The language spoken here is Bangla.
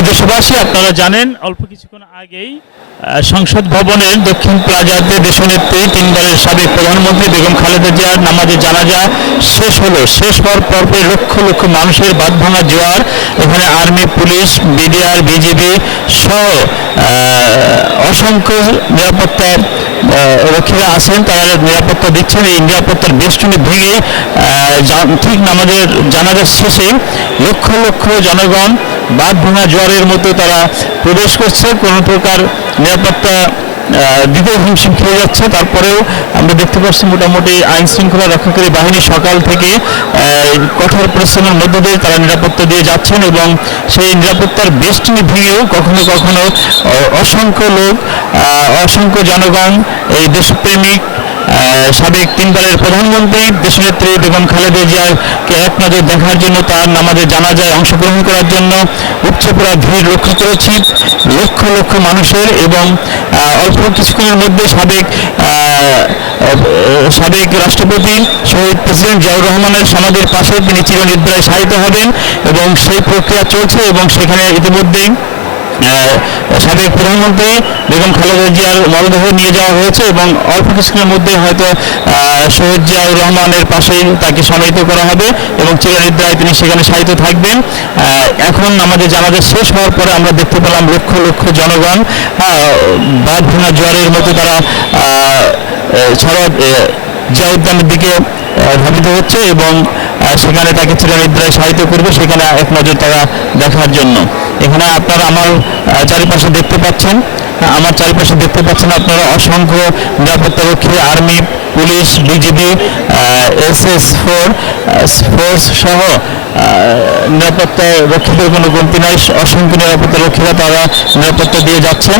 প্রিয় দেশবাসী, আপনারা জানেন অল্প কিছুক্ষণ আগেই সংসদ ভবনের দক্ষিণ প্লাজাতে দেশনেত্রী তিনবারের সাবেক প্রধানমন্ত্রী বেগম খালেদা জিয়ার নামাজে জানাজা শেষ হলো। শেষ হওয়ার পর্বে লক্ষ লক্ষ মানুষের বাঁধভাঙা জোয়ার। এখানে আর্মি, পুলিশ, বিডিআর, বিজিবি সহ অসংখ্য নিরাপত্তা রক্ষীরা আছেন, তারা নিরাপত্তা দিচ্ছেন। এই নিরাপত্তার বেষ্টনী ভেঙে ঠিক নামাজের জানাজার শেষে লক্ষ লক্ষ জনগণ বাঁধভাঙা জোয়ারের মতো তারা প্রবেশ করছে। কোনো প্রকার নিরাপত্তা দিতেও হিমশিম খেয়ে যাচ্ছে। তারপরেও আমরা দেখতে পাচ্ছি মোটামুটি আইন শৃঙ্খলা রক্ষাকারী বাহিনী সকাল থেকে কঠোর পরিশ্রমের মধ্য দিয়ে তারা নিরাপত্তা দিয়ে যাচ্ছেন এবং সেই নিরাপত্তার বেষ্টনী ভেঙেও কখনো কখনো অসংখ্য লোক, অসংখ্য জনগণ এই দেশপ্রেমিক সাবেক তিনবারের প্রধানমন্ত্রী দেশনেত্রী বেগম খালেদা জিয়াকে এক নজর দেখার জন্য, তার নামাজে জানাজায় অংশগ্রহণ করার জন্য উপচে পড়া ভিড় লক্ষ্য করেছি লক্ষ লক্ষ মানুষের। এবং অল্প কিছুক্ষণের মধ্যে সাবেক রাষ্ট্রপতি শহীদ প্রেসিডেন্ট জিয়াউর রহমানের সমাধির পাশে তিনি চিরনিদ্রায় শায়িত হবেন এবং সেই প্রক্রিয়া চলছে। এবং সেখানে ইতিমধ্যেই সাবেক প্রধানমন্ত্রী বেগম খালেদা জিয়ার মরদেহ নিয়ে যাওয়া হয়েছে এবং অল্প কিছুক্ষণের মধ্যে হয়তো শহীদ জিয়াউর রহমানের পাশেই তাকে সমাহিত করা হবে এবং চিরনিদ্রায় তিনি সেখানে শায়িত থাকবেন। এখন আমাদের জানাজা শেষ হওয়ার পরে আমরা দেখতে পেলাম লক্ষ লক্ষ জনগণ বাঁধভাঙা জোয়ারের মতো তারা জিয়া উদ্যানের দিকে ধাবিত হচ্ছে এবং সেখানে তাকে চিরনিদ্রায় শায়িত করবে, সেখানে এক নজর তারা দেখার জন্য। এখানে আপনারা আমার চারিপাশে দেখতে পাচ্ছেন আপনারা অসংখ্য নিরাপত্তা রক্ষী, আর্মি, পুলিশ, বিজিবি, ফোর্স সহ নিরাপত্তা রক্ষীদের কোনো কমতি নাই। অসংখ্য নিরাপত্তা রক্ষীরা তারা নিরাপত্তা দিয়ে যাচ্ছেন।